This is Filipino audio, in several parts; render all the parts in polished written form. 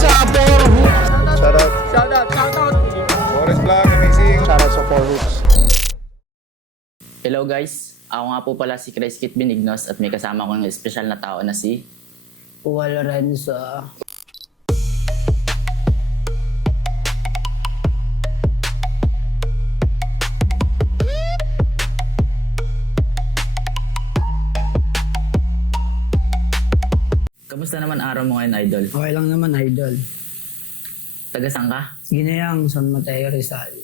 sa Four Hoops. Shoutout. Shoutout. Boris Vlog, amazing. Shoutout sa Four Hoops. Hello guys, ako nga po pala si Chris Kit Benignos at may kasama kong espesyal na tao na si Lorenzo. Kamusta naman araw mo ngayon, Idol? Okay lang naman, idol. Taga saan ka? Ginayang San Mateo Rizal.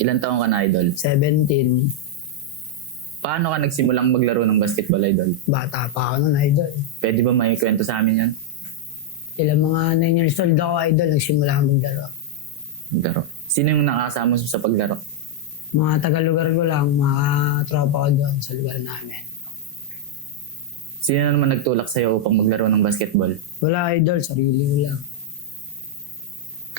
Ilan taong ka na, Idol? 17. Paano ka nagsimulang maglaro ng basketball, Idol? Bata pa ako nun, idol. Pwede ba may kwento sa amin yan? Ilang mga 9 years old ako, idol. Nagsimula akong maglaro. Maglaro. Sino yung nakakasama mo sa paglaro? Mga taga-lugar ko lang, mga tropa ko doon sa lugar namin. Sino naman nagtulak sa'yo upang maglaro ng basketball? Wala, idol. Sarili ko lang.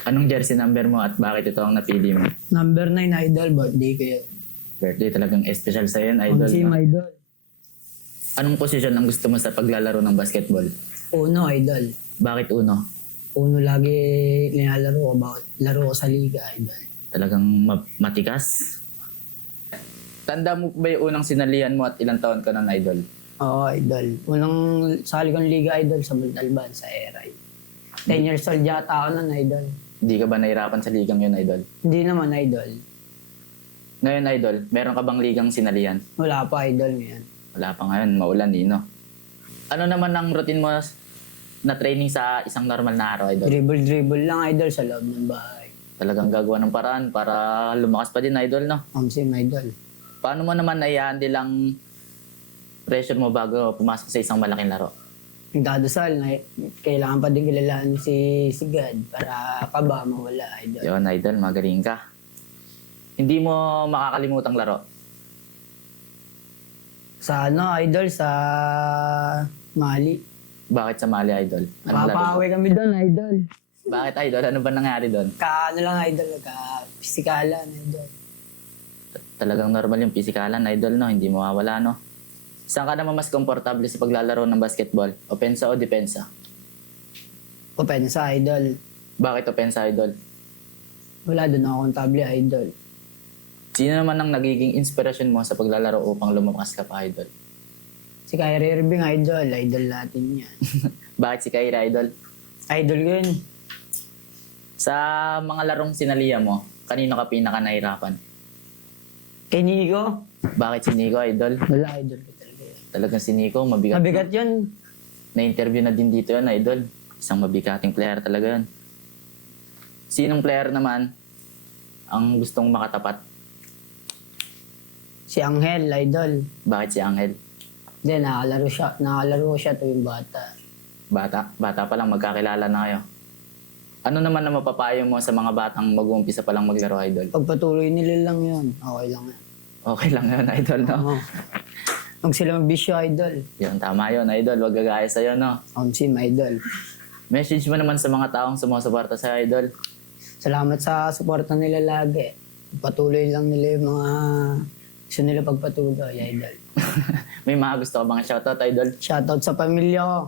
Anong jersey number mo at bakit ito ang napili mo? Number 9, idol. Birthday ko yun. Birthday talagang espesyal sa'yo yan, Idol. Team, No? idol. Anong posisyon ang gusto mo sa paglalaro ng basketball? Uno, idol. Bakit uno? Uno lagi nilalaro ko. Laro ko sa liga, idol. Talagang matikas. Tanda mo ba yung unang sinalihan mo at ilang taon ka ng, Idol? Oo, idol. Unang sali kong liga, idol, sa Montalban, sa Eray. 10 years old yata ako nun, idol. Hindi ka ba nahirapan sa ligang yun, Idol? Hindi naman, idol. Ngayon, Idol, meron ka bang ligang sinalihan? Wala pa, idol, ngayon. Wala pa ngayon, maulan eh, no? Ano naman ang routine mo na training sa isang normal na araw, Idol? Dribble lang, idol, sa loob ng bahay. Talagang gagawa ng paraan para lumakas pa din, Idol, no? Sim, idol. Paano mo naman nai-handle ang pressure mo bago pumasok sa isang malaking laro? Nagdadasal na kailangan pa din kilalanin si God para kaba mawala, idol. Yun, Idol, magaling ka. Hindi mo makakalimutang laro. Sa ano, idol, sa Mali. Bakit sa Mali, Idol? Anong laro? Mapaway kami doon, idol. Bakit, Idol? Ano ba nangyari doon? Ano lang, idol, ka-pisikalan, idol. Talagang normal yung pisikalan, Idol, no? Hindi mawawala, no? Saan ka naman mas komportable sa paglalaro ng basketball? Opensa o depensa? Opensa, idol. Bakit opensa, Idol? Wala doon ako kontable, idol. Sino naman ang nagiging inspirasyon mo sa paglalaro upang lumakas ka pa, Idol? Si Kyrie Irving, idol. Idol natin yan. Bakit si Kyrie, Idol? Idol ko yun. Sa mga larong sinaliya mo, kanino ka pinaka nahirapan? Kay Nico. Bakit si Nico, Idol? Wala, idol ko talaga yun. Talagang si Nico, mabigat. Mabigat yun. Na-interview na din dito yun, Idol. Isang mabigating player talaga yun. Sinong player naman ang gustong makatapat? Si Angel, idol. Bakit si Angel? Hindi, nakalaro siya tuwing bata. Bata pa lang, magkakilala na kayo. Ano naman na mapapayo mo sa mga batang mag-uumpisa pa lang maglaro, Idol? Pagpatuloy nila lang yun, okay lang yan. Okay lang yun, Idol, no? Oo. Huwag sila magbisyo, idol. Yun, tama yun, Idol. Wag gagaya sa'yo, no? Sim, idol. Message mo naman sa mga taong sumusuporta sa Idol. Salamat sa suporta nila lagi. Patuloy lang nila yung mga gusto nila pagpatuloy, idol. May mga gusto ka bang shoutout, Idol? Shoutout sa pamilya ko.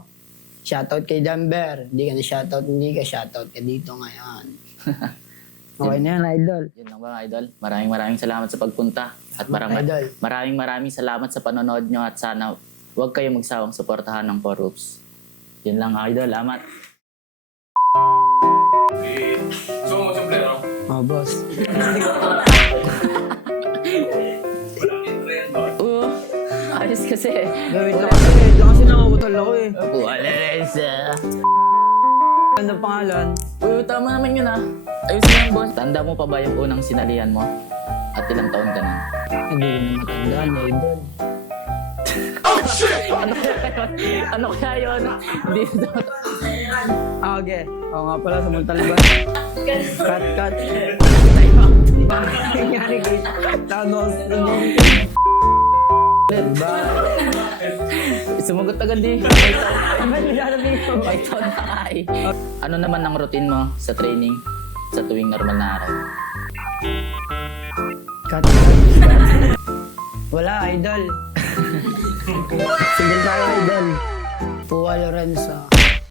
Shoutout kay Denver. Hindi ka na shoutout, hindi ka shoutout ka dito ngayon. Okay na yan, idol. Yun lang ba, Idol? Maraming salamat sa pagpunta. At Idol. maraming salamat sa panonood nyo at sana huwag kayo magsawang suportahan ng Four Hoops. Yun lang, Idol. Salamat. So, simple, no? Oh, boss. Ayos kasi. Wait lang kasi nakakutol ako eh. Walis. Ano pangalan? Tama naman yun ah. Ayusin mo yan, boss. Tanda mo pa ba yung unang sinalihan mo? At ilang taon ka na? Hindi ko na matandaan, idol. Ano kaya yun? Hindi ito. Okay. Oo nga pala, sa Montalban. Cut. Nangyari ko. Thanos. Diba? Sumagot agad di. Ano nilalabing ko? May taon na ka eh. Ano naman ang routine mo sa training sa tuwing normal na araw? Cut. Wala, idol. Single tayo, idol. Lorenzo.